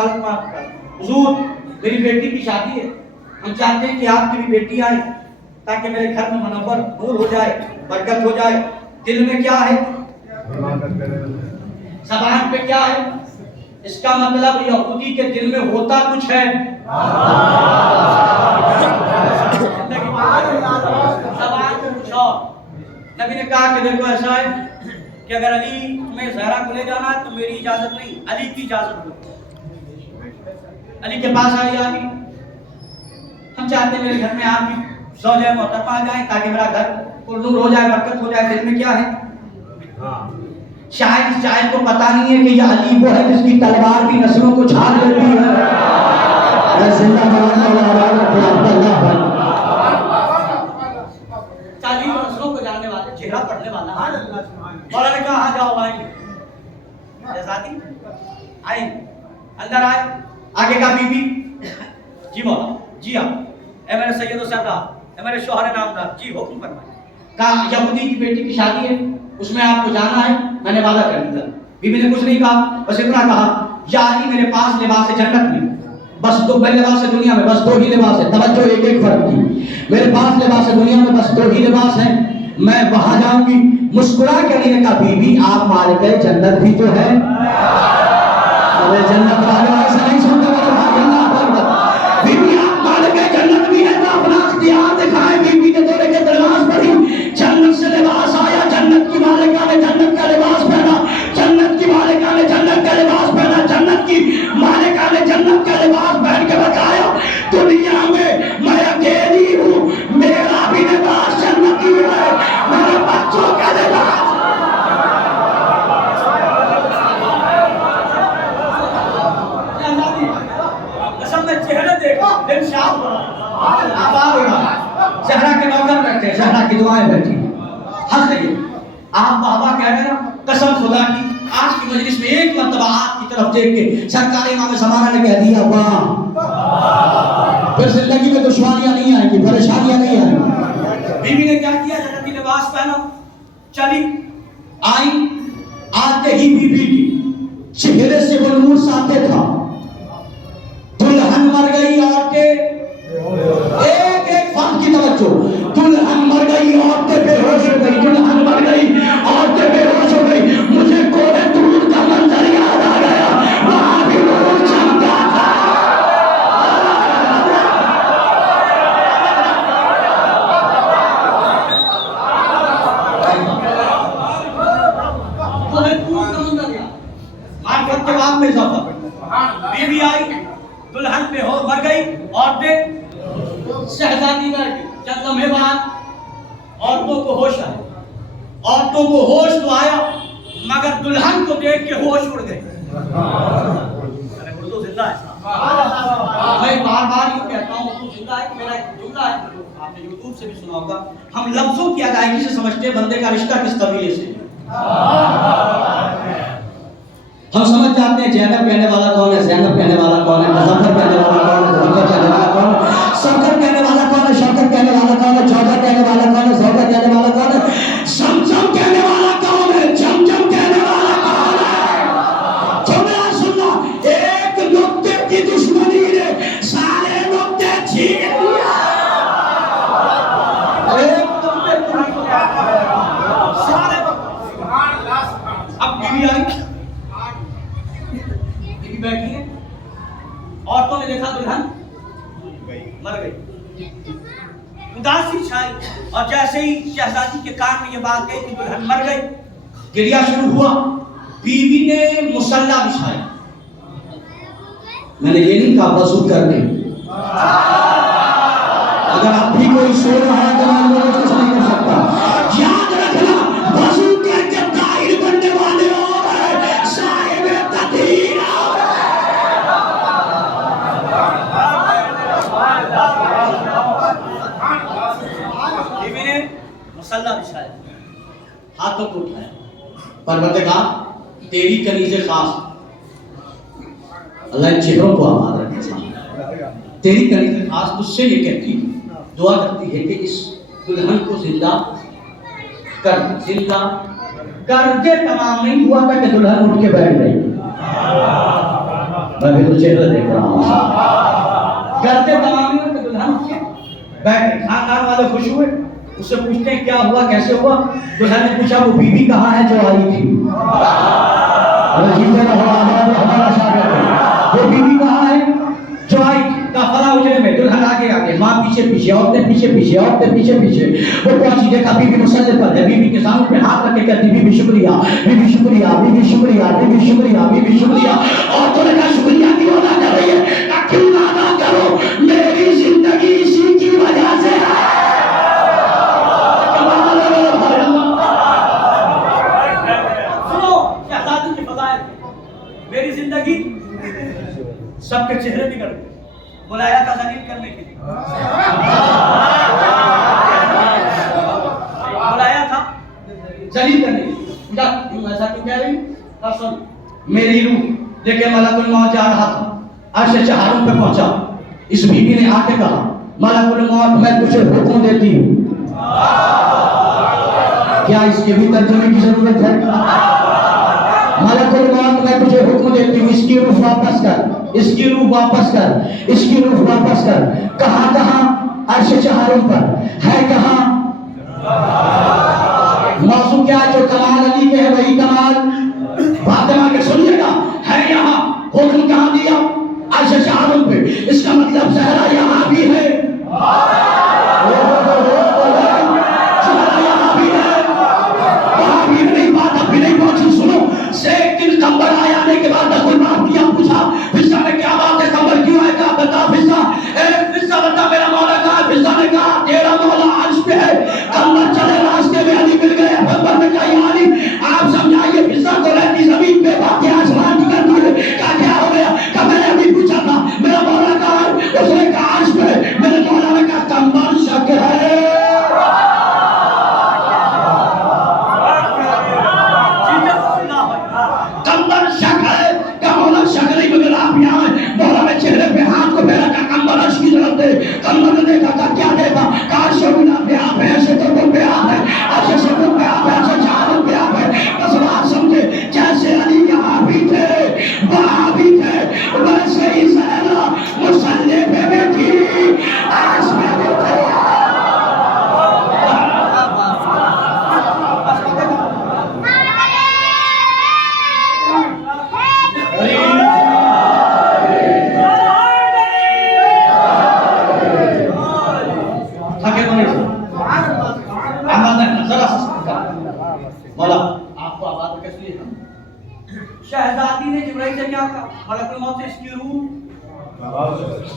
साल हुजूर मेरी बेटी की शादी है, हम चाहते हैं कि आपकी भी बेटी आए ताकि मेरे घर में मनव्वर नूर हो जाए, बरकत हो जाए। दिल में क्या है, ज़बान पे क्या है? इसका मतलब यहूदी के दिल में होता कुछ है, ज़बान पे कुछ और। नबी ने कहा कि देखो ऐसा है कि अगर अली तुम्हें ज़हरा को ले जाना है तो मेरी इजाजत नहीं, अली की इजाजत लो। अली के पास आई आदमी, हम चाहते हैं मेरे घर में आप भी ज़ौजा मोहतरमा आ जाए ताकि मेरा घर पुरनूर हो जाए, बरकत हो जाए। दिल में क्या है? शायद इस शायर को पता नहीं है कि यह अली वो है जिसकी तलवार भी नस्लों को छाड़ लेती है। चालीस नस्लों को जानने वाले, चेहरा पढ़ने वाला। मौला ने कहा हाँ जाओ आएंगे, आए अंदर आए। आगे का बीबी, जी मौला, जी हाँ, ए मेरे सैयद सरदार, ए मेरे शोहर नामदार, जी हुक्म फरमाए। कहा यहूदी की बेटी की शादी है, उसमें आपको जाना है, मैंने वादा कर दिया। बीबी ने कुछ नहीं कहा, बस इतना कहा या अली मेरे पास लिबास है जन्नत में, बस दो लिबास है दुनिया में, बस दो ही लिबास है। तवज्जो एक एक फर्क की, मेरे पास लिबास है दुनिया में, बस दो ही लिबास है, मैं वहां जाऊंगी। मुस्कुरा के अली ने कहा बीबी आप मालिक जन्नत भी तो है। जन्नत वाले ऐसा नहीं सुनते मेरे भाई, अल्लाह अकबर। बीबी आप मालिक जन्नत भी है तो अपना इख्तियार दिखाए। बीबी ने दौरे के दरवाज पड़ी, जन्नत से लिबास आया, जन्नत की मालिका ने जन्नत का लिबास पहना, जन्नत की मालिका ने जन्नत का लिबास पहना, जन्नत की मालिका ने जन्नत का लिबास पहन के बताया दुनिया में मैं अकेली हूँ, मेरा भी लिबास जन्नती है, मेरे बच्चों का लिबास। चेहरा देखो, दिल शाद हो रहा। ज़हरा के नौकर बैठे, ज़हरा की दुआएं बैठी, हंस रही। आप बाबा कह रहे ना, कसम खुदा की आज की मजलिस में एक मर्तबा आपकी तरफ देख के सरकार इमाम ज़माना ने कह दिया वाह, फिर जिंदगी में दुश्वारियां नहीं आएंगी, परेशानियां नहीं आएंगी। बीवी ने क्या किया, जन्नती लिबास पहना, चली आई। आते ही बीबी की चेहरे से वो नूर साथे था। दुल्हन मर गई, औरतें एक एक फर्द की तवज्जो, दुल्हन मर गई, औरतें बेहोश हो गई, दुल्हन मर गई, औरतें बेहोश हो गई। मुझे कोरे दूर का मंजर याद आ गया, वहां भी नूर चमका था। मार्फत के बाद में इजाफा, बीवी आई, दुल्हन पे हो मर गई, औरतें शहजादी मर गई। चंद लम्हे बाद औरतों को होश आया, औरतों को होश तो आया मगर दुल्हन को देख के होश उड़ गए। उर्दू जिंदा है, मैं बार बार यूं कहता हूँ उर्दू जिंदा है। मेरा एक जुमला है, आपने यूट्यूब से भी सुना होगा, हम लफ्जों की अदायगी से समझते हैं बंदे का रिश्ता किस कबीले से। हम समझ जाते हैं जैनब कहने वाला कौन है, जैनब कहने वाला कौन है, मुजफ्फर कहने वाला कौन है, मुजफ्फर कहने वाला कौन है, शौकत कहने वाला कौन है, शौकत कहने वाला कौन है, जौजा कहने वाला कौन है, जौजा कहने वाला कौन है, समझम कहने वाला कौन है, जमजम कहने वाला कौन है। जुमला सुनना, एक नुक्ते की दुश्मनी ने सारे नुक्ते छीन लिया। एक नुक्ते सारे। अब बीवी आई, बैठी है, औरतों ने देखा दुल्हन मर गई, उदासी छाई। और जैसे ही शहजादी के कान में ये बात गई कि दुल्हन मर गई, गिरिया शुरू हुआ। बीवी ने मुसल्ला बिछाया, मैंने ये नहीं कहा वजू करके, अगर आप भी कोई सो रहा है तो मैं कुछ नहीं कर सकता। याद रखना, वजू करके ताहिर बनने वाले और है, साहिब तदहीर और है। बीवी ने मुसल्ला बिछाया, हाथों को उठाया, परवरदिगार तेरी कनीज़े खास, अल्लाह इन चेहरों को आबाद रखे, तेरी कनीज़े खास तुझसे ये कहती दुआ करती है कि इस दुल्हन को जिंदा कर दे। तमाम नहीं हुआ था कि दुल्हन उठ के बैठ गई। मैं भी तो चेहरा देख रहा हूँ। करते तमाम के दुल्हन के बैठे, खानदान वाले खुश हुए, उससे पूछते हैं क्या हुआ, कैसे हुआ। दुल्हन ने पूछा वो बीवी कहाँ है जो आई थी। हमारा शागिर्द है, वो बीवी कहाँ है जो आई थी। फला उजरे में। दुल्हन आगे आगे, माँ पीछे पीछे, औरतें पीछे पीछे, औरतें पीछे पीछे। वो पहुंची, देखा बीवी मुसल्ले पर है, बीवी के सामने पे हाथ रख के कहती बीवी शुक्रिया, बीवी शुक्रिया, बीवी शुक्रिया, बीवी शुक्रिया, बीवी शुक्रिया। और तो ने कहा शुक्रिया क्यों अदा कर रही है? क्यों ना अदा करो, मेरी जिंदगी इसी की वजह से है। सुनो शहजादी की फज़ाइल, मेरी जिंदगी सबके चेहरे बिगड़ गए। बुलाया था जलील करने के लिए, बुलाया था जलील करने के लिए। ऐसा क्यों कह रही? सुन, मेरी रूह लेके मलकुल मौत जा रहा था, अर्श चहारों पे पहुंचा। इस बीवी ने आके कहा मलकुल मौत मैं तुझे हुक्म देती हूँ। क्या इसके भी तर्जुमे की जरूरत है? मलकुल मौत मैं तुझे हुक्म देती हूँ, इसकी रूह वापस कर, इसकी रूह वापस कर, इसकी रूह वापस कर। कहां कहां? अर्श चहारों पर है। कहां? मौजू क्या है? जो कमाल अली के है वही कमाल फातिमा के। सुनिएगा, है यहाँ। हुक्म कहां दिया? अर्श चहारों पे। इसका मतलब ज़हरा यहाँ भी है, कंबल आया आने के बाद रसूल माफ किया, पूछा फिजा ने क्या बात है, कंबल क्यों है? कहा बता फिजा, फिजा बता मेरा मौला कहाँ है? फिजा ने कहा तेरा मौला अर्श पे है। कंबल चले रास्ते में अली मिल गए, पैगंबर ने कहा या अली आप समझाइए फिजा को रहती जमीन पे बाकी आसमान की करती है। कहा क्या हो गया? कहा मैंने अभी पूछा था मेरा मौला कहाँ है, उसने कहा अर्श पे। मेरे मौला ने कहा कंबल शक है। कंबल ने देखा, क्या देखा? काश शगुना पे आप है, ऐसे तो पे आप है, ऐसे शगुन पे आप है, ऐसे चारों पे आप है। बस बात समझे, जैसे अली यहाँ भी थे वहाँ भी थे, वैसे ही ज़हरा मुसल्ले पे बैठी आस में भी थे। शहजादी ने जिब्राइल से क्या कहा? मलकुल मौत से इसकी रूह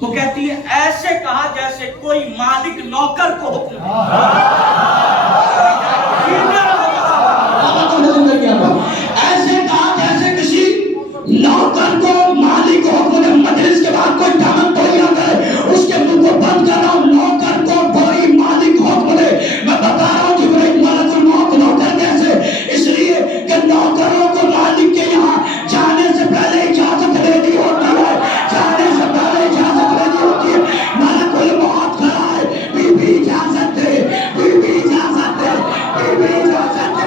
तो कहती है ऐसे कहा जैसे कोई मालिक नौकर को हुक्म ऐसे कहा जैसे किसी नौकर को मालिक को हुक्म दे। मजलिस के बाद कोई दामन तो ही आता है, उसके मुंह को बंद कर रहा हूं। नौकर को कोई मालिक हुक्म दे। मैं बता रहा हूं जिब्राइल मलकुल मौत नौकर कैसे? इसलिए कि नौकरों को मालिक के यहाँ जाने से पहले इजाजत लेनी होती है, जाने से पहले इजाजत लेनी होती है। मलकुल मौत खड़ा है, बीबी इजाजत दे, बीबी इजाजत दे, बीबी इजाजत दे।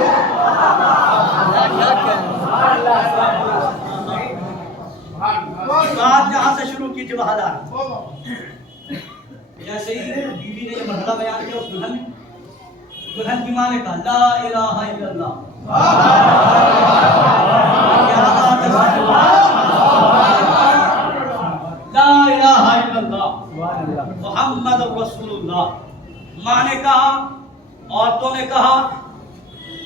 बात जहां से शुरू की जवाहर, जैसे ही बीवी ने ये मसला बयान किया उस दुल्हन की मां ने कहा ला इलाहा इल्लल्लाह, ला इलाहा इल्लल्लाह मुहम्मद रसूलुल्लाह। मां ने कहा, औरतों ने कहा,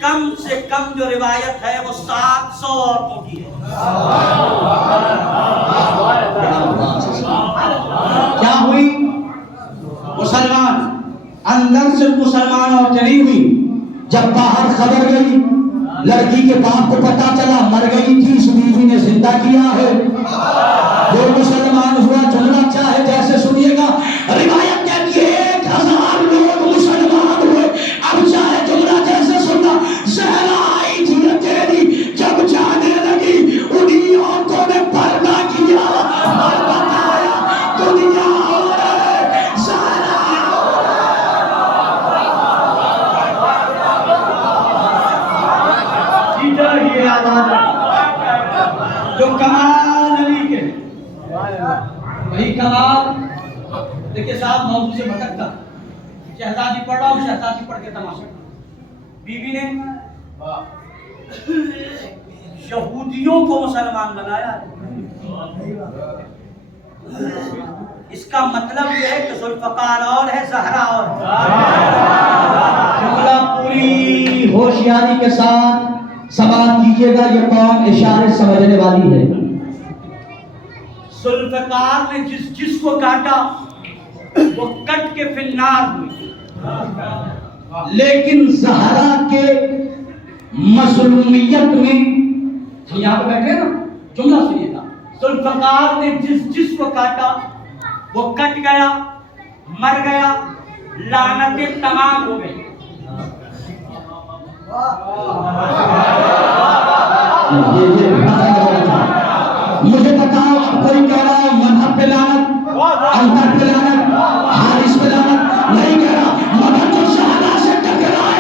कम से कम जो रिवायत है वो 700 औरतों की है। क्या हुई? मुसलमान अंदर से मुसलमान और चली हुई। जब बाहर खबर गई, लड़की के बाप को पता चला मर गई थी, इस बीवी ने जिंदा किया है। वो मुसलमान हुआ, जुमला चाहे जैसे सुनिएगा। रिवायत कहती है 1000 लोग मुसलमान हुए। अब चाहे जुमला जैसे सुनना। ज़हरा आई थी अकेली, जब जाने लगी उन्हीं औरतों ने पर्दा किया और बताया दुनिया हो रहे ज़हरा जो कमाल अली के जनाब देखिए साहब, मौजूद से भटकता शहजादी पढ़ रहा हूँ, शहजादी पढ़ के तमाशा। बीवी ने यहूदियों को मुसलमान बनाया। इसका मतलब यह है कि जुल्फ़कार और है, ज़हरा और जुमला पूरी होशियारी के साथ समाप्त कीजिएगा। ये कौम इशारे समझने वाली है। जुल्फ़कार ने जिसको काटा वो कट के फिन्नार हुई, लेकिन ज़हरा के मज़लूमियत में, हम यहाँ पे बैठे ना, जुमला सुनिएगा। जुल्फ़कार ने जिसको काटा वो कट गया, मर गया, लानतें तमाम हो गई। मुझे बताओ, अब कोई कह रहा है मजहब पे लानत, अल्लाह पे लानत, हारिस पे लानत? नहीं कह रहा, मगर जो ज़हरा से टकराया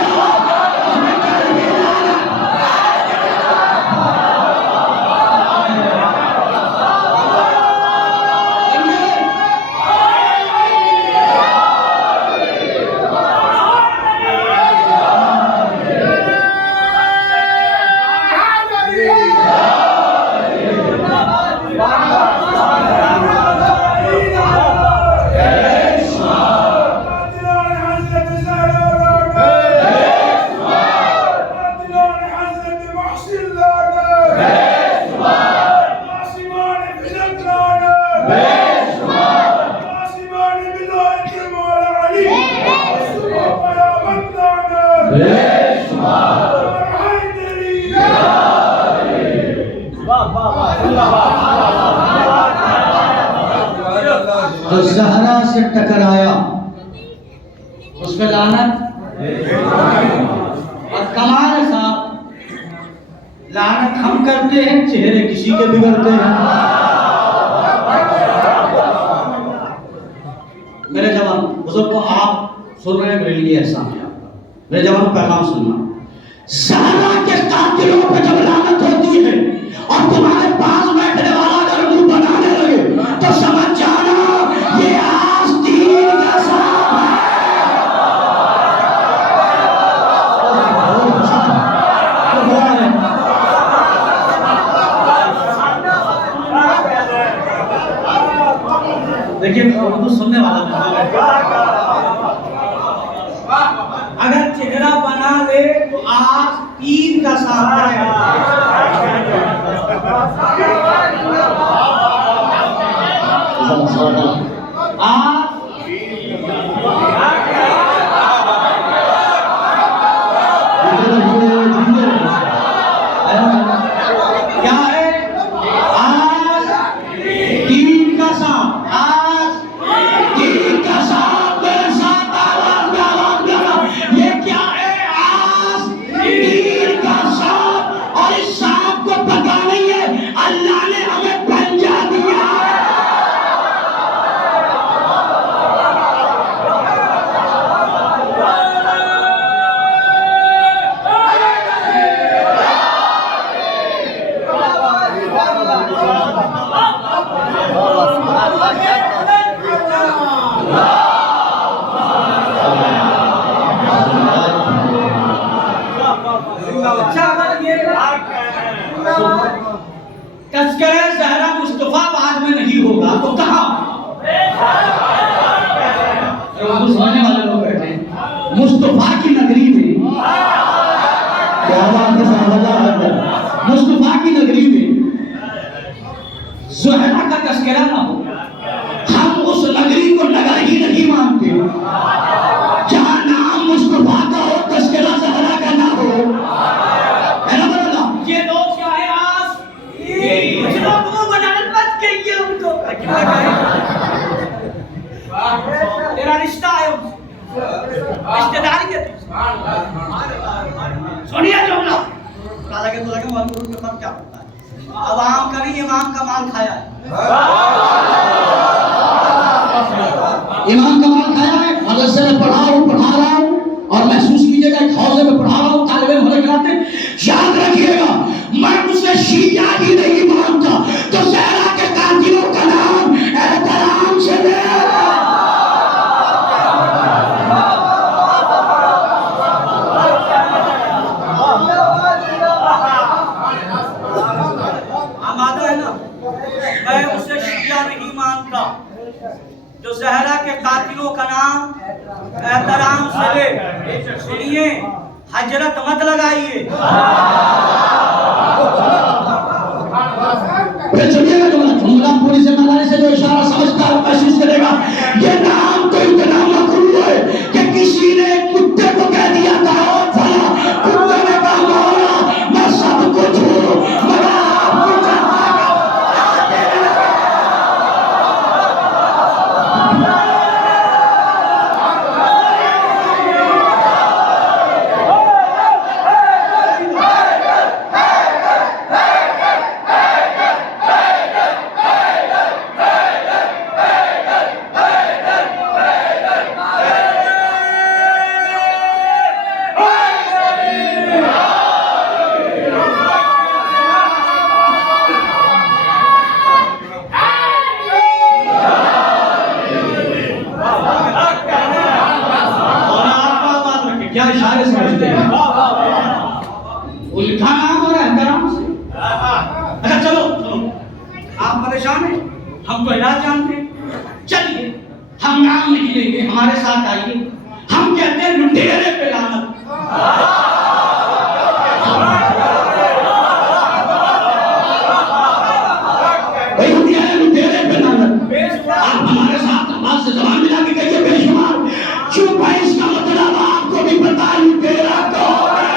तो ज़हरा से टकराया, उस पे लानत। और कमाल है साहब, लानत हम करते हैं, चेहरे किसी के बिगड़ते हैं। मेरे जवान बुजुर्गों, आप सुन रहे हैं, मेरे लिए एहसान है आपका। मेरे जवान पैगाम सुनना, ज़हरा के कातिलों पे जब लानत होती है और तुम्हारे पास बैठने वाला अगर मुंह बनाने लगे तो समझ जाना ये आस्तीन का सांप है। देखिए उर्दू सुनने वाला अगर चेहरा बना ले तो आज तीन का सांप है। क्या है आज तीन का सांप, आज तीन का सांप मेरे साथ आवाज में आवाज लगा। ये क्या है? आज तीन का सांप, और इस सांप को पता नहीं है अल्लाह ने हमें पंजा दिया है। तज़किरा ज़हरा मुस्तफ़ाबाद में नहीं होगा तो कहाँ? सुनने वाले लोग बैठे हैं मुस्तफा की नगरी में। क्या बात है साहब, मुस्तफा की नगरी में ज़हरा का तज़किरा ना हो, हम उस नगरी को नगर ही नहीं मानते जहाँ नाम मुस्तफा का हो, तज़किरा ज़हरा का ना हो। है ना? बोला ये लोग क्या है आज? कुछ लोग मुंह बनाने मत कहिए उनको। तेरा रिश्ता है उनसे, रिश्तेदारी है तुमसे। सुनिए जुमला, लगे तो लगे मजबूर के फर्क क्या पड़ता है? अवाम का नहीं, इमाम का माल खाया है। इमाम का माल खाया है। मदरसे में पढ़ा रहा हूँ और महसूस कीजिएगा एक हौजे में पढ़ा रहा हूँ, तालिबे होने गिराते। याद रखिएगा, मैं उसे शिया ही नहीं मानता तो ज़हरा के कातिलों का नाम एहतराम से जो जहरा के कातिलों का नाम एहतराम से ले। सुनिए, हजरत मत लगाइए। चलिएगा जो पूरी जिम्मेदारी से जो इशारा समझता है महसूस करेगा। ये नाम तो इतना मकरूर है कि किसी ने कुत्ते को कह दिया था फला, कुत्ते ने कहा मौला मैं सब कुछ हूँ मगर आपकी क्या इशारे समझते हैं? उनका नाम और एहतराम से। अच्छा चलो चलो, आप परेशान हैं, हम तो इलाज जानते हैं। चलिए हम नाम नहीं लेंगे, हमारे साथ आइए। हम कहते हैं लुटेरे पे लानत। भाई हम कह रहे हैं लुटेरे पे लानत। आप हमारे साथ आवाज से जबान मिला के कहिए बेशुमार। चुप है, इसका मतलब आपको भी पता है लुटेरा कौन है।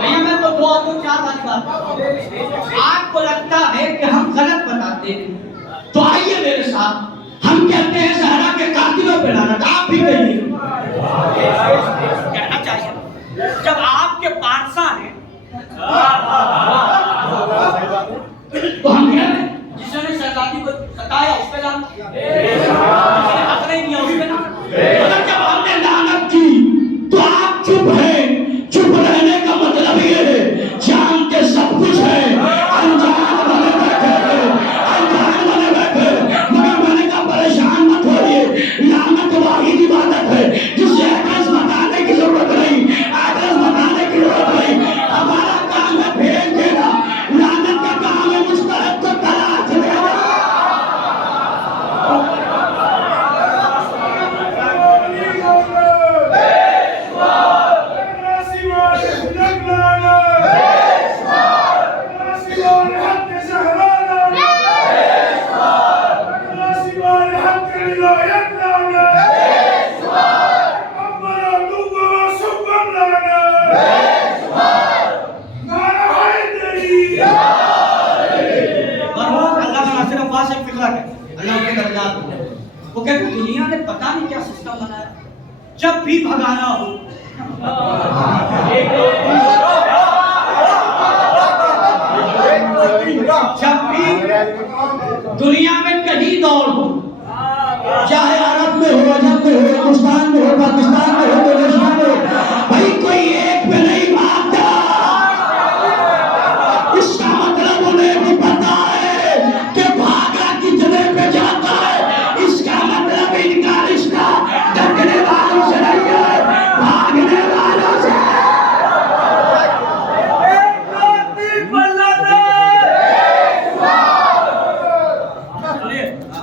भैया मैं तो दो चार वाली बात, आपको लगता है कि हम गलत बताते हैं तो आइए मेरे साथ, हम कहते हैं सहरा के कातिलों पे लानत। आप भी कहिए। कहना चाहिए जब आपके पारसा हैं तो हम कह रहे हैं जिसने शहजादी को सताया उस पे लानत, जिसने हक नहीं दिया उस पे लानत। मगर जब हमने लानत की तो आप चुप हैं। चुप रहने का मतलब ये है जानते सब कुछ है, अनजान बने बैठे हैं, अनजान बने बैठे। मगर मैंने कहा परेशान मत होइए, लानत वाहिद इबादत है जिसे एड्रेस बताने की जरूरत नहीं, एड्रेस बताने की जरूरत नहीं। हमारा काम है भेज देना, लानत का काम है मुस्तहक को तलाश देना। वो कहते दुनिया ने पता नहीं क्या सिस्टम बनाया, जब भी भगाना हो जब भी दुनिया में कहीं दौड़ हो, चाहे अरब में हो, अजम में हो, हिंदुस्तान में हो, पाकिस्तान में हो,